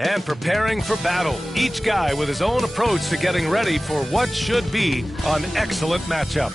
And preparing for battle, each guy with his own approach to getting ready for what should be an excellent matchup.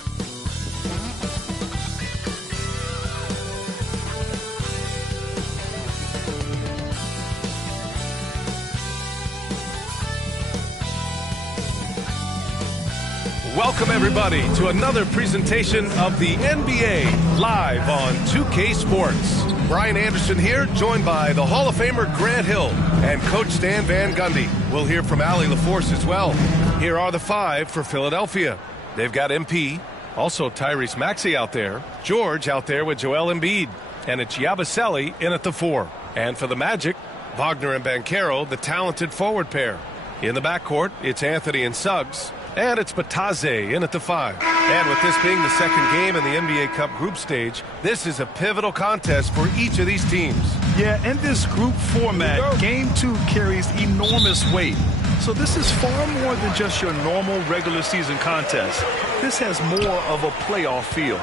Welcome, everybody, to another presentation of the NBA live on 2K Sports. Brian Anderson here, joined by the Hall of Famer Grant Hill and Coach Stan Van Gundy. We'll hear from Allie LaForce as well. Here are the five for Philadelphia. They've got MP, also Tyrese Maxey out there, George out there with Joel Embiid, and it's Yabusele in at the 4. And for the Magic, Wagner and Banchero, the talented forward pair. In the backcourt, it's Anthony and Suggs. And it's Bataze in at the 5. And with this being the second game in the NBA Cup group stage, this is a pivotal contest for each of these teams. Yeah, in this group format, Game 2 carries enormous weight. So this is far more than just your normal regular season contest. This has more of a playoff feel.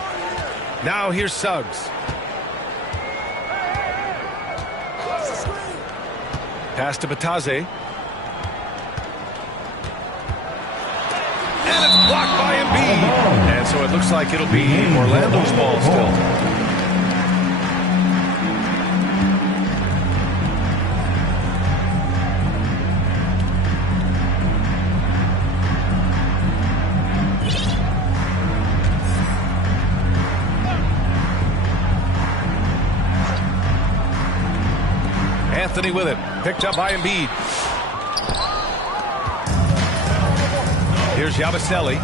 Now here's Suggs. Pass to Bataze. And it's blocked by Embiid. And so it looks like it'll be Orlando's ball still. Anthony with it. Picked up by Embiid. Here's Yabusele.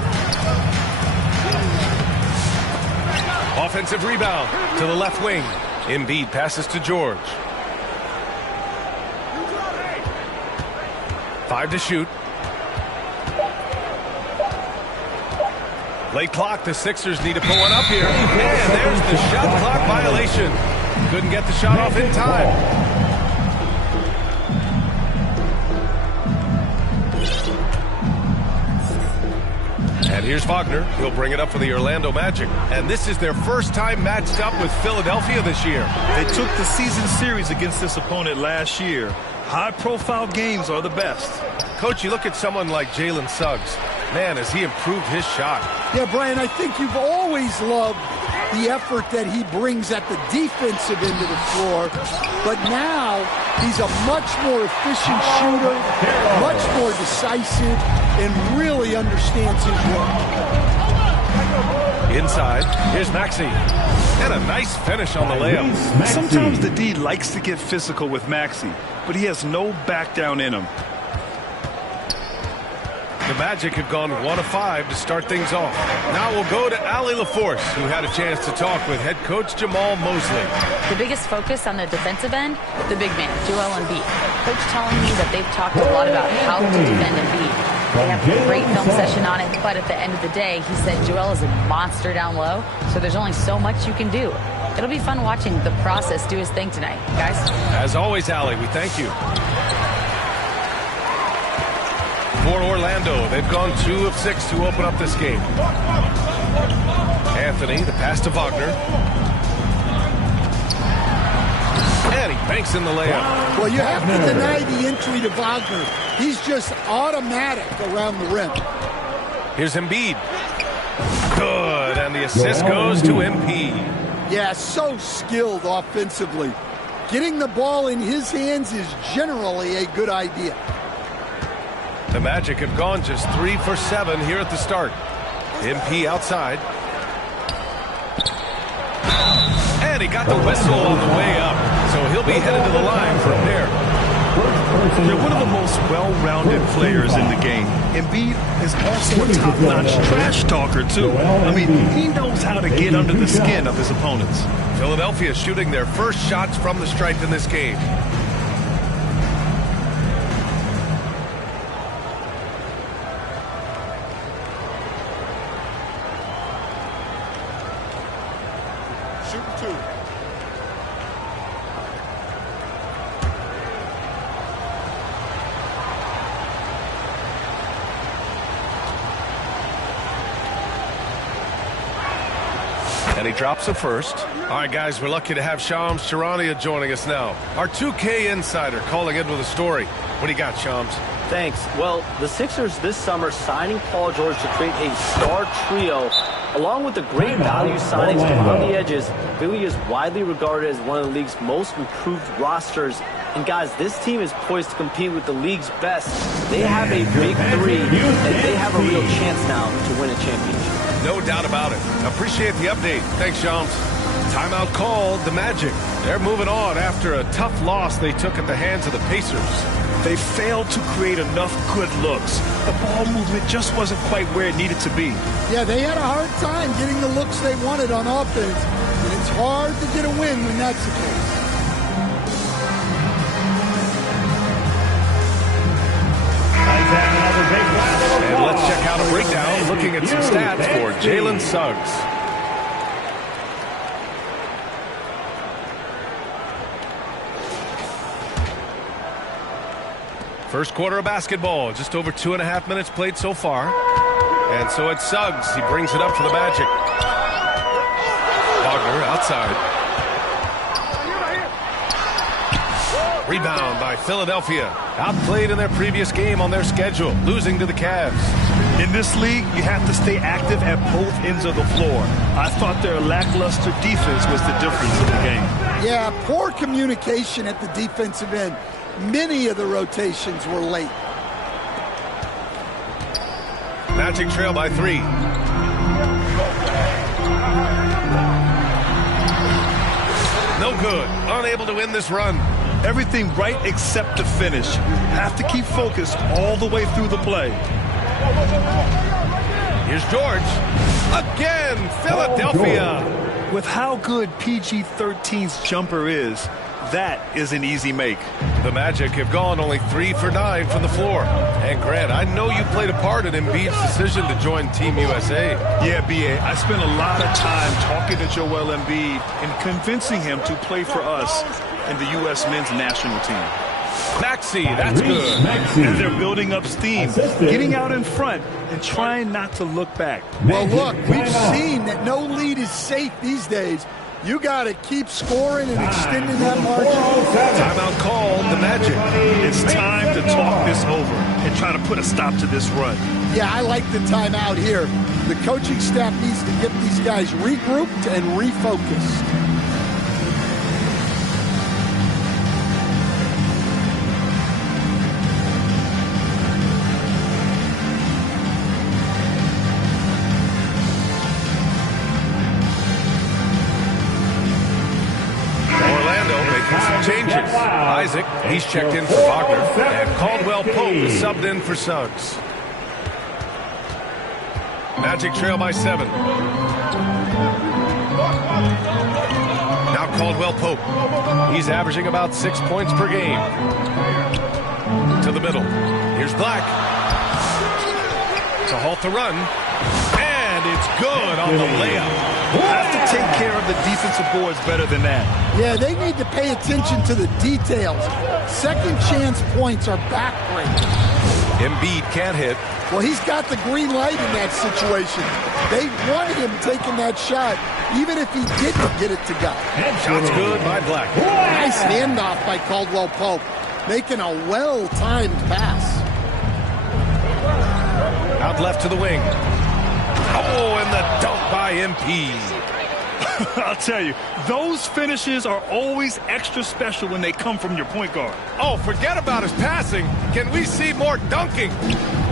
Offensive rebound to the left wing. Embiid passes to George. 5 to shoot. Late clock. The Sixers need to pull one up here. And there's the shot clock violation. Couldn't get the shot off in time. And here's Wagner. He'll bring it up for the Orlando Magic. And this is their first time matched up with Philadelphia this year. They took the season series against this opponent last year. High-profile games are the best. Coach, you look at someone like Jalen Suggs. Man, has he improved his shot. Yeah, Brian, I think you've always loved the effort that he brings at the defensive end of the floor. But now he's a much more efficient shooter, much more decisive, and really understands his role. Inside, here's Maxey. And a nice finish on the layup. Sometimes the D likes to get physical with Maxey, but he has no back down in him. The Magic have gone 1 of 5 to start things off. Now we'll go to Allie LaForce, who had a chance to talk with head coach Jamal Mosley. The biggest focus on the defensive end, the big man, Joel Embiid. Coach telling me that they've talked a lot about how to defend Embiid. They have a great film session on it, but at the end of the day, he said Joel is a monster down low, so there's only so much you can do. It'll be fun watching the process do his thing tonight, guys. As always, Allie, we thank you. For Orlando, they've gone 2 of 6 to open up this game. Anthony, the pass to Wagner. And he banks in the layup. Well, you have to deny the entry to Wagner. He's just automatic around the rim. Here's Embiid. Good, and the assist goes to MP. Yeah, so skilled offensively. Getting the ball in his hands is generally a good idea. The Magic have gone just 3 for 7 here at the start. MP outside. And he got the whistle on the way up, so he'll be headed to the line for a pair. They're one of the most well-rounded players in the game. Embiid is also a top-notch trash talker, too. I mean, he knows how to get under the skin of his opponents. Philadelphia shooting their first shots from the stripe in this game. And he drops it first. All right, guys, we're lucky to have Shams Charania joining us now. Our 2K insider calling in with a story. What do you got, Shams? Thanks. Well, the Sixers this summer signing Paul George to create a star trio, along with the great value signings around the edges. Philly is widely regarded as one of the league's most improved rosters. And guys, this team is poised to compete with the league's best. They have a big three, and they have a real chance now to win a championship. No doubt about it. Appreciate the update. Thanks, Shams. Timeout called the Magic. They're moving on after a tough loss they took at the hands of the Pacers. They failed to create enough good looks. The ball movement just wasn't quite where it needed to be. Yeah, they had a hard time getting the looks they wanted on offense, and it's hard to get a win when that's the case. And let's check out a breakdown looking at some stats for Jalen Suggs. First quarter of basketball, just over 2.5 minutes played so far. And so it's Suggs. He brings it up for the Magic. Wagner outside. Rebound by Philadelphia. Outplayed in their previous game on their schedule, losing to the Cavs. In this league, you have to stay active at both ends of the floor. I thought their lackluster defense was the difference in the game. Yeah, poor communication at the defensive end. Many of the rotations were late. Magic trail by 3. No good. Unable to win this run. Everything right except the finish. Have to keep focused all the way through the play. Here's George. Again, Philadelphia. With how good PG-13's jumper is, that is an easy make. The Magic have gone only 3 for 9 from the floor. And Grant, I know you played a part in Embiid's decision to join Team USA. Yeah, B.A., I spent a lot of time talking to Joel Embiid and convincing him to play for us in the U.S. men's national team. Maxey, that's good. And they're building up steam, getting out in front and trying not to look back. Well, look, we've seen that no lead is safe these days. You got to keep scoring and extending that margin. Timeout called the Magic. It's time to talk this over and try to put a stop to this run. Yeah, I like the timeout here. The coaching staff needs to get these guys regrouped and refocused. Changes. Isaac, he's checked in for Wagner, and Caldwell Pope is subbed in for Suggs. Magic trail by 7. Now Caldwell Pope. He's averaging about 6 points per game. To the middle. Here's Black. To halt the run. And it's good on the layup. Have to take care of the defensive boards better than that. Yeah, they need to pay attention to the details. Second chance points are backbreaking. Embiid can't hit. Well, he's got the green light in that situation. They wanted him taking that shot, even if he didn't get it to go. Shot's good by Black. Nice handoff by Caldwell Pope, making a well-timed pass. Out left to the wing. Oh, and the dunk by MP. I'll tell you, those finishes are always extra special when they come from your point guard. Oh, forget about his passing. Can we see more dunking?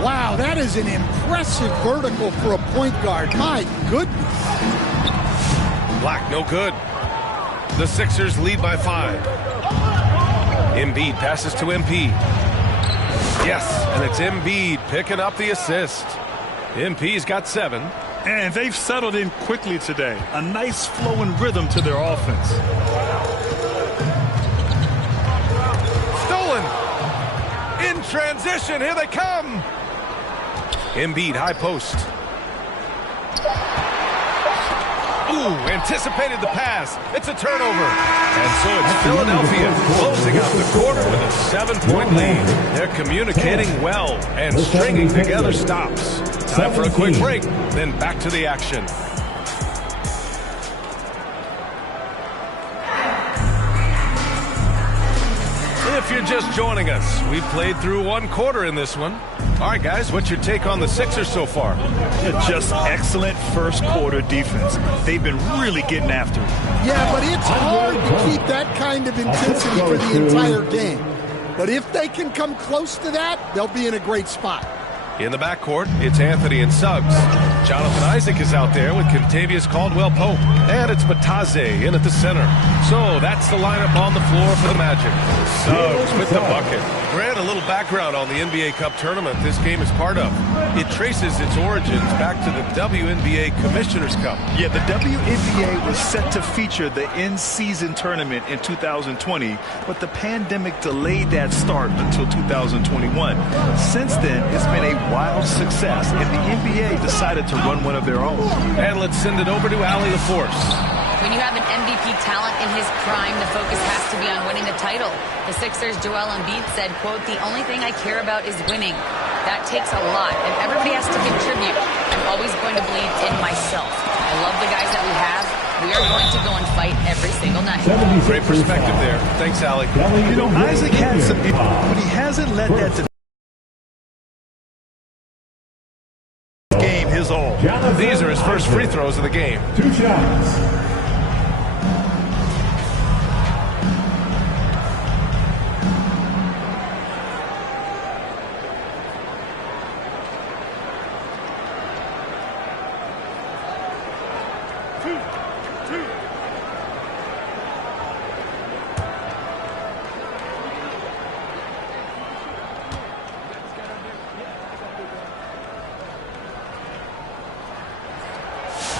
Wow, that is an impressive vertical for a point guard. My goodness. Black, no good. The Sixers lead by 5. Embiid passes to MP. Yes, and it's Embiid picking up the assist. MP's got 7. And they've settled in quickly today. A nice flow and rhythm to their offense. Stolen. In transition, here they come. Embiid, high post. Ooh, anticipated the pass. It's a turnover. And so it's Philadelphia closing out the quarter with a 7-point lead. They're communicating well and stringing together stops. Time for a quick break, then back to the action. you're just joining us, we've played through one quarter in this one. All right, guys, what's your take on the Sixers so far? Just excellent first quarter defense. They've been really getting after it. Yeah, but it's hard to keep that kind of intensity for the entire game. But if they can come close to that, they'll be in a great spot. In the backcourt, it's Anthony and Suggs. Jonathan Isaac is out there with Kentavious Caldwell-Pope. And it's Bataze in at the center. So that's the lineup on the floor for the Magic. Suggs with the bucket. Grant, a little background on the NBA Cup tournament this game is part of. It traces its origins back to the WNBA Commissioner's Cup. Yeah, the WNBA was set to feature the in-season tournament in 2020, but the pandemic delayed that start until 2021. Since then, it's been a wild success, and the NBA decided to run one of their own. And let's send it over to Allie LaForce. When you have an MVP talent in his prime, the focus has to be on winning the title. The Sixers' Joel Embiid said, quote, "The only thing I care about is winning. That takes a lot, and everybody has to contribute. I'm always going to believe in myself. I love the guys that we have. We are going to go and fight every single night." Great perspective there. Thanks, Allie. You know, Isaac had some, but he hasn't let that game his all. These are his first free throws of the game. 2 shots.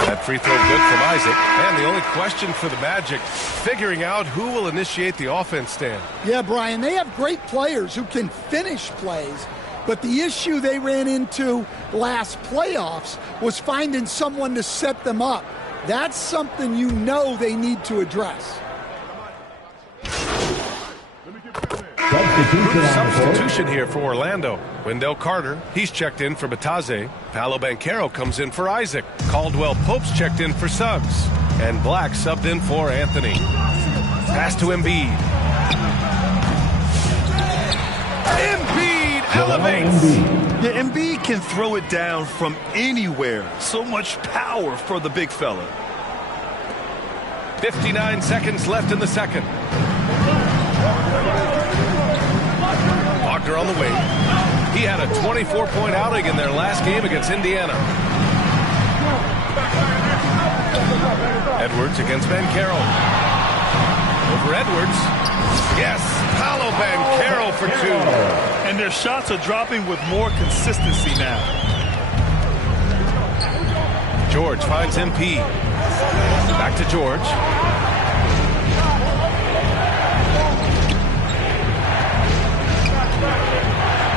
That free throw good from Isaac. And the only question for the Magic, figuring out who will initiate the offense stand. Yeah, Brian, they have great players who can finish plays, but the issue they ran into last playoffs was finding someone to set them up. That's something you know they need to address. Substitution here for Orlando. Wendell Carter, he's checked in for Bataze. Paolo Banchero comes in for Isaac. Caldwell-Pope's checked in for Suggs. And Black subbed in for Anthony. Pass to Embiid. Embiid elevates. Yeah, Embiid can throw it down from anywhere. So much power for the big fella. 59 seconds left in the second. Wagner on the wing. He had a 24-point outing in their last game against Indiana. Edwards against Banchero. Over Edwards. Yes, Paolo Banchero for 2. And their shots are dropping with more consistency now. George finds MP. Back to George.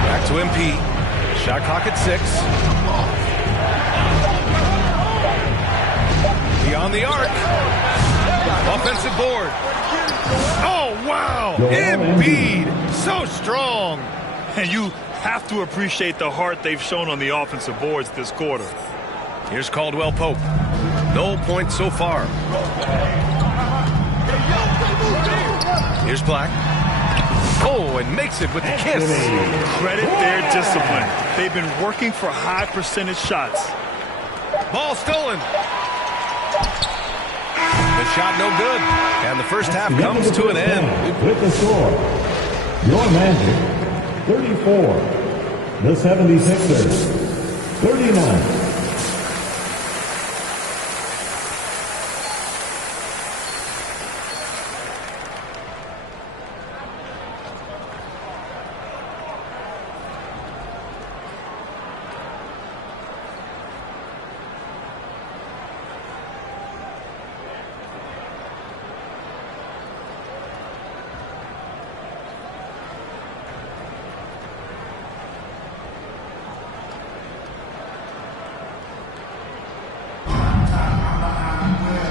Back to MP. Shot clock at 6. Beyond the arc. Offensive board. Oh, wow. Embiid. So strong. And you have to appreciate the heart they've shown on the offensive boards this quarter. Here's Caldwell-Pope. No points so far. Here's Black. Oh, and makes it with the kiss. Credit their discipline. They've been working for high percentage shots. Ball stolen. The shot no good. And the first half comes to an end. With the score, your Magic 34, the 76ers 39.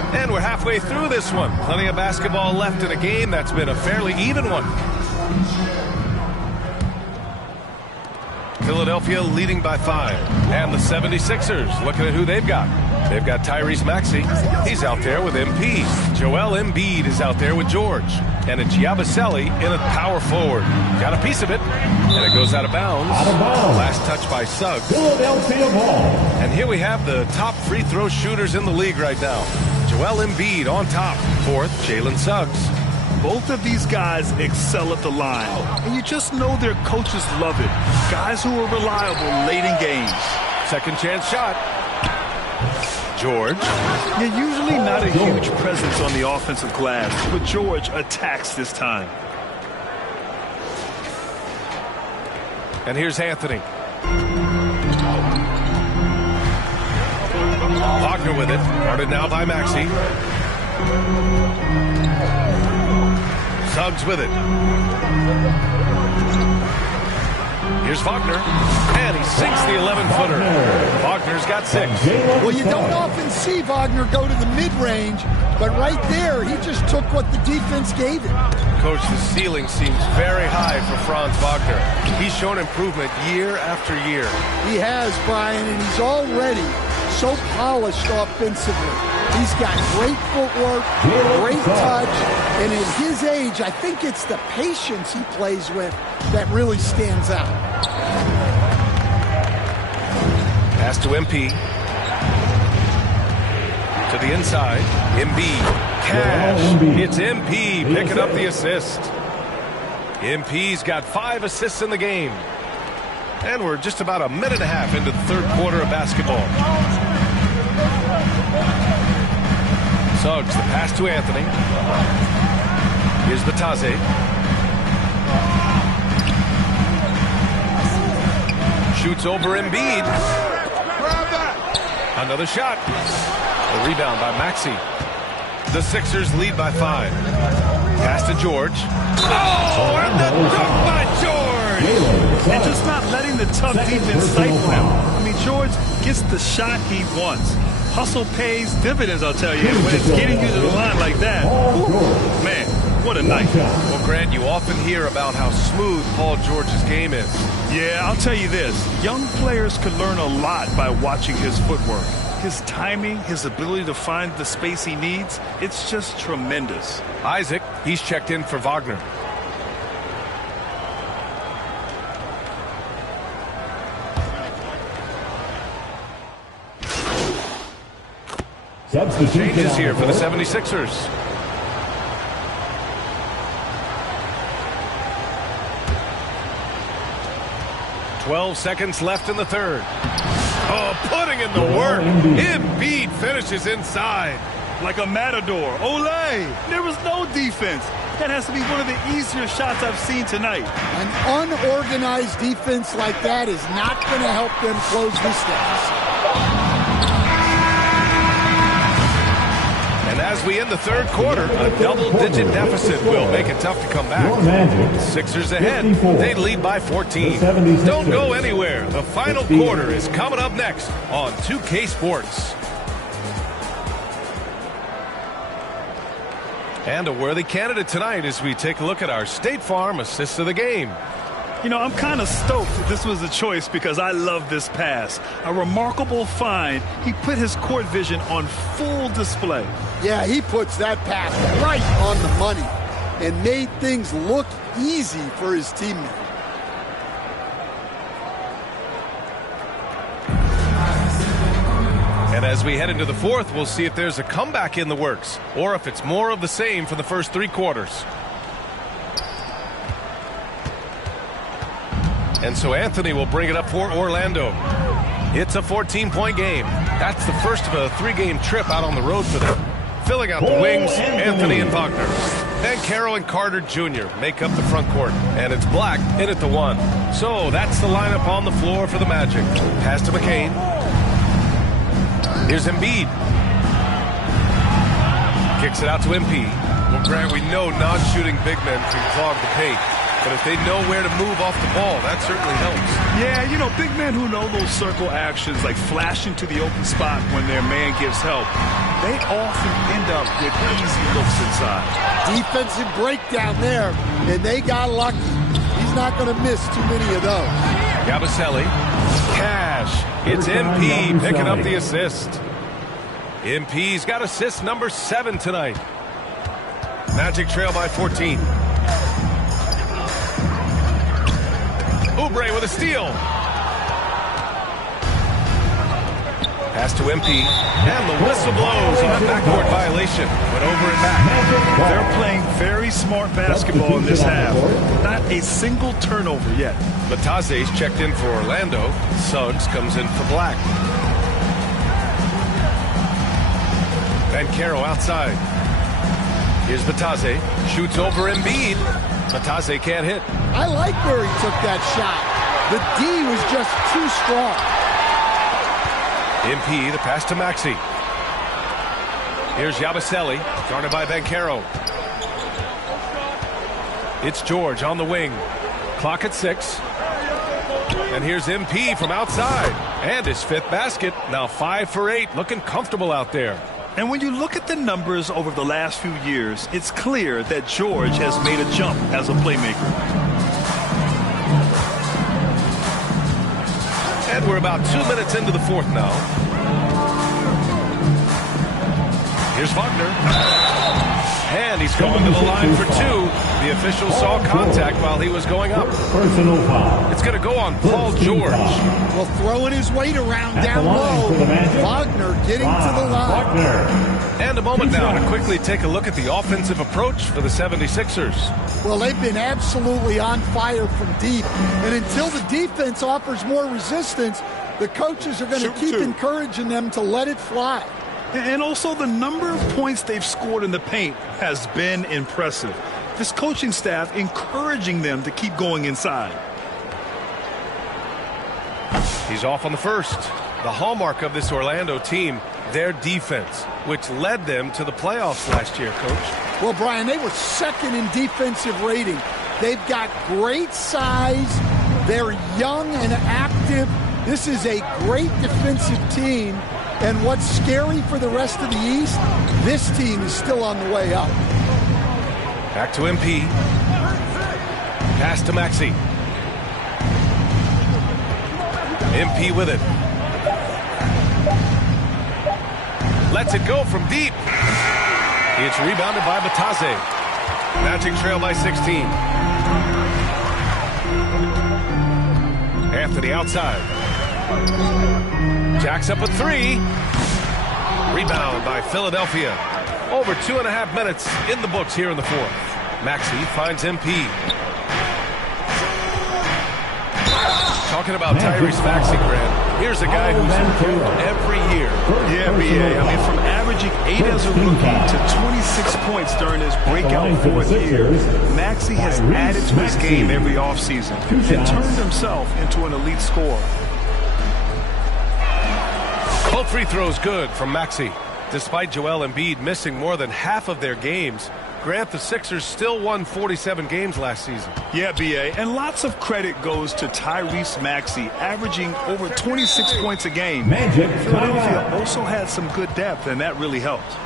And we're halfway through this one. Plenty of basketball left in a game that's been a fairly even one. Philadelphia leading by 5. And the 76ers looking at who they've got. They've got Tyrese Maxey. He's out there with MP. Joel Embiid is out there with George. And it's Yabusele in a power forward. Got a piece of it, and it goes out of bounds. Last touch by Suggs. Philadelphia ball. And here we have the top free throw shooters in the league right now. Joel Embiid on top. Fourth, Jalen Suggs. Both of these guys excel at the line, and you just know their coaches love it. Guys who are reliable late in games. Second chance shot. George. You're usually not a huge presence on the offensive glass, but George attacks this time. And here's Anthony. Wagner with it. Guarded now by Maxey. Suggs with it. Here's Wagner. And he sinks the 11-footer. Wagner's got 6. Well, you don't often see Wagner go to the mid-range, but right there, he just took what the defense gave him. Coach, the ceiling seems very high for Franz Wagner. He's shown improvement year after year. He has, Brian, and he's already so polished offensively. He's got great footwork, great touch, and at his age, I think it's the patience he plays with that really stands out. Pass to MP. To the inside. Embiid. Cash. It's MP picking up the assist. MP's got 5 assists in the game. And we're just about a minute and a half into the third quarter of basketball. Suggs, the pass to Anthony. Here's Batase. Shoots over Embiid. Another shot. A rebound by Maxey. The Sixers lead by 5. Pass to George. Oh, and the dunk by George! And just not letting the tough defense stifle him. I mean, George gets the shot he wants. Hustle pays dividends, I'll tell you. When it's getting you to the line like that, man, what a night. Well, Grant, you often hear about how smooth Paul George's game is. Yeah, I'll tell you this. Young players could learn a lot by watching his footwork. His timing, his ability to find the space he needs, it's just tremendous. Isaac, he's checked in for Wagner. Changes here for the 76ers. Twelve seconds left in the third. Oh, putting in the work. Embiid finishes inside. Like a matador. Olay! There was no defense. That has to be one of the easier shots I've seen tonight. An unorganized defense like that is not going to help them close this deficit. And as we end the third quarter, a double-digit deficit will make it tough to come back. Sixers ahead. They lead by 14. Don't go anywhere. The final quarter is coming up next on 2K Sports. And a worthy candidate tonight as we take a look at our State Farm assist of the game. You know, I'm kind of stoked this was a choice because I love this pass. A remarkable find. He put his court vision on full display. Yeah, he puts that pass right on the money and made things look easy for his teammate. And as we head into the fourth, we'll see if there's a comeback in the works or if it's more of the same for the first 3 quarters. And so Anthony will bring it up for Orlando. It's a 14-point game. That's the first of a 3-game trip out on the road for them. Filling out the wings, Anthony and Wagner. Then Carroll and Carter Jr. make up the front court. And it's Black in at the 1. So that's the lineup on the floor for the Magic. Pass to McCain. Here's Embiid. Kicks it out to MP. Well, Grant, we know non-shooting big men can clog the paint. But if they know where to move off the ball, that certainly helps. Yeah, you know, big men who know those circle actions, like flashing to the open spot when their man gives help, they often end up with easy looks inside. Defensive breakdown there, and they got lucky. He's not going to miss too many of those. Yabusele. Cash. It's MP picking up the assist. MP's got assist number 7 tonight. Magic trail by 14. Oubre with a steal. Pass to MP, and the whistle blows on a backcourt violation. Went over and back. They're playing very smart basketball in this half. Not a single turnover yet. Bataze's checked in for Orlando. Suggs comes in for Black. Banchero outside. Here's Bataze. Shoots over Embiid. Bataze can't hit. I like where he took that shot. The D was just too strong. MP, the pass to Maxey. Here's Yabusele, guarded by Banchero. It's George on the wing. Clock at 6. And here's MP from outside. And his 5th basket. Now 5 for 8. Looking comfortable out there. And when you look at the numbers over the last few years, it's clear that George has made a jump as a playmaker. And we're about 2 minutes into the 4th now. Here's Wagner. And he's going to the line for 2. The official saw contact while he was going up. Personal foul. It's going to go on Paul George. Well, throwing his weight around down low. Wagner getting to the line. And a moment now to quickly take a look at the offensive approach for the 76ers. Well, they've been absolutely on fire from deep. And until the defense offers more resistance, the coaches are going to keep encouraging them to let it fly. And also the number of points they've scored in the paint has been impressive. This coaching staff encouraging them to keep going inside. He's off on the first. The hallmark of this Orlando team, their defense, which led them to the playoffs last year, Coach. Well, Brian, they were 2nd in defensive rating. They've got great size. They're young and active. This is a great defensive team. And what's scary for the rest of the East, this team is still on the way up. Back to MP. Pass to Maxey. MP with it. Lets it go from deep. It's rebounded by Bataze. Magic trail by 16. Anthony outside. Jacks up a 3. Rebound by Philadelphia. Over 2.5 minutes in the books here in the 4th. Maxey finds MP. Talking about Tyrese Maxey, Grant. Here's a guy who's improved every year. Yeah, BA. I mean, from averaging 8 as a rookie to 26 points during his breakout 4th year, Maxey has added to his game every offseason and turned himself into an elite scorer. Both free throws good from Maxey. Despite Joel Embiid missing more than half of their games, Grant, the Sixers still won 47 games last season. Yeah, BA, and lots of credit goes to Tyrese Maxey, averaging over 26 points a game. Philadelphia also had some good depth, and that really helped.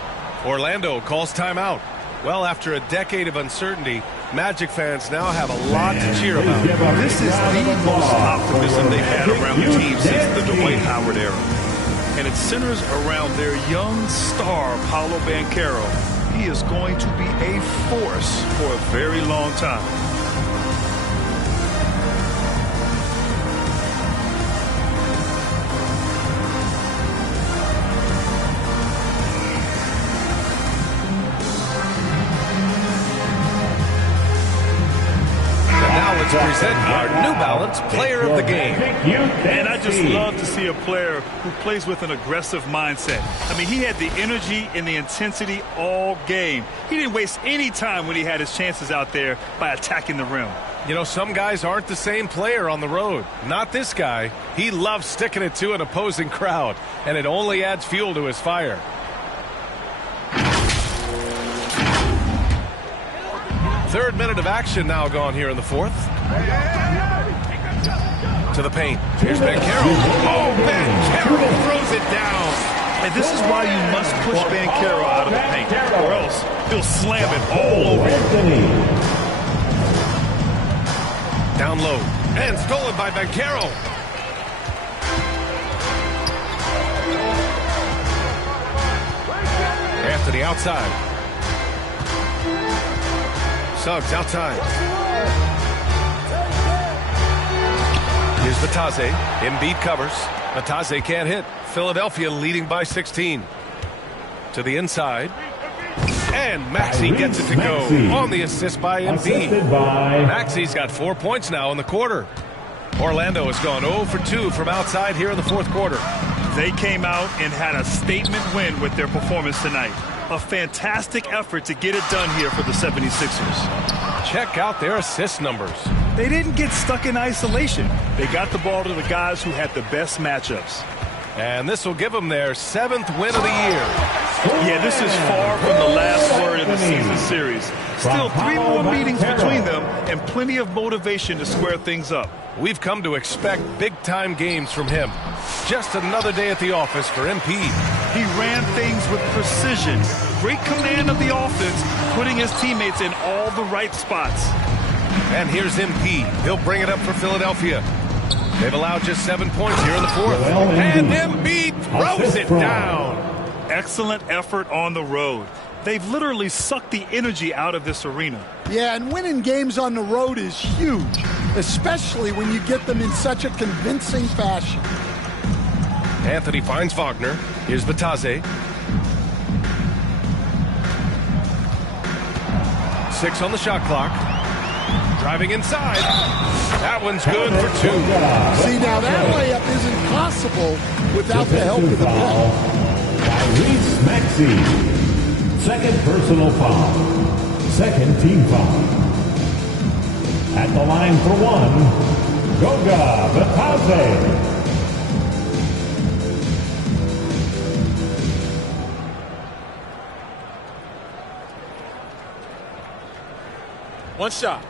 Orlando calls timeout. Well, after a decade of uncertainty, Magic fans now have a lot to cheer about. This is the most optimism they've had around the team since the Dwight Howard era. And it centers around their young star, Paolo Banchero. He is going to be a force for a very long time. To present our New Balance Player of the Game. And I just love to see a player who plays with an aggressive mindset. I mean, he had the energy and the intensity all game. He didn't waste any time when he had his chances out there by attacking the rim. You know, some guys aren't the same player on the road. Not this guy. He loves sticking it to an opposing crowd, and it only adds fuel to his fire. Third minute of action now gone here in the 4th. To the paint. Here's Banchero. Oh, Banchero throws it down. And this is why you must push Banchero out of the paint, or else he'll slam it all over you. Down low. And stolen by Banchero. Anthony outside. Suggs outside. Here's Batase. Embiid covers. Batase can't hit. Philadelphia leading by 16. To the inside. And Maxey gets it to go on the assist by Embiid. Maxey's got 4 points now in the quarter. Orlando has gone 0 for 2 from outside here in the fourth quarter. They came out and had a statement win with their performance tonight. A fantastic effort to get it done here for the 76ers. Check out their assist numbers. They didn't get stuck in isolation. They got the ball to the guys who had the best matchups. And this will give them their 7th win of the year. Yeah, this is far from the last word in the season series. Still 3 more meetings between them and plenty of motivation to square things up. We've come to expect big-time games from him. Just another day at the office for MP. He ran things with precision. Great command of the offense, putting his teammates in all the right spots. And here's MP. He'll bring it up for Philadelphia. They've allowed just 7 points here in the fourth. And Embiid throws it down. Excellent effort on the road. They've literally sucked the energy out of this arena. Yeah, and winning games on the road is huge, especially when you get them in such a convincing fashion. Anthony finds Wagner. Here's Batase. 6 on the shot clock. Driving inside. That one's good for 2. See, now that layup isn't possible without the help of the bench. Tyrese Maxey. Second personal foul. Second team foul. At the line for 1, Goga Batase. One shot.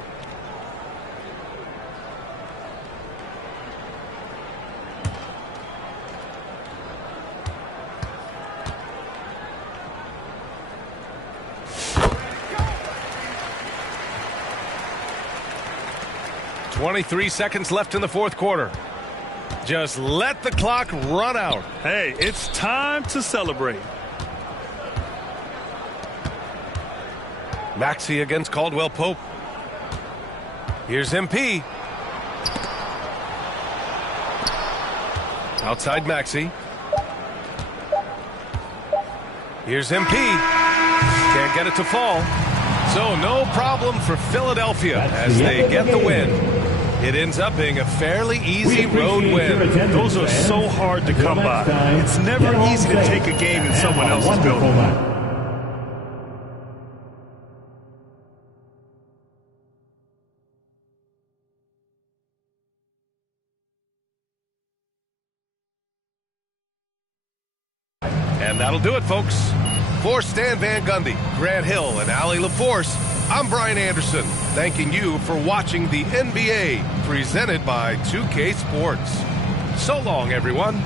.23 seconds left in the fourth quarter. Just let the clock run out. Hey, it's time to celebrate. Maxey against Caldwell Pope. Here's MP. Outside Maxey. Here's MP. Can't get it to fall. So no problem for Philadelphia as they get the win. It ends up being a fairly easy road win. Those are so hard to come by. It's never easy to take a game in someone else's building. And that'll do it, folks. For Stan Van Gundy, Grant Hill, and Allie LaForce, I'm Brian Anderson, thanking you for watching the NBA presented by 2K Sports. So long, everyone.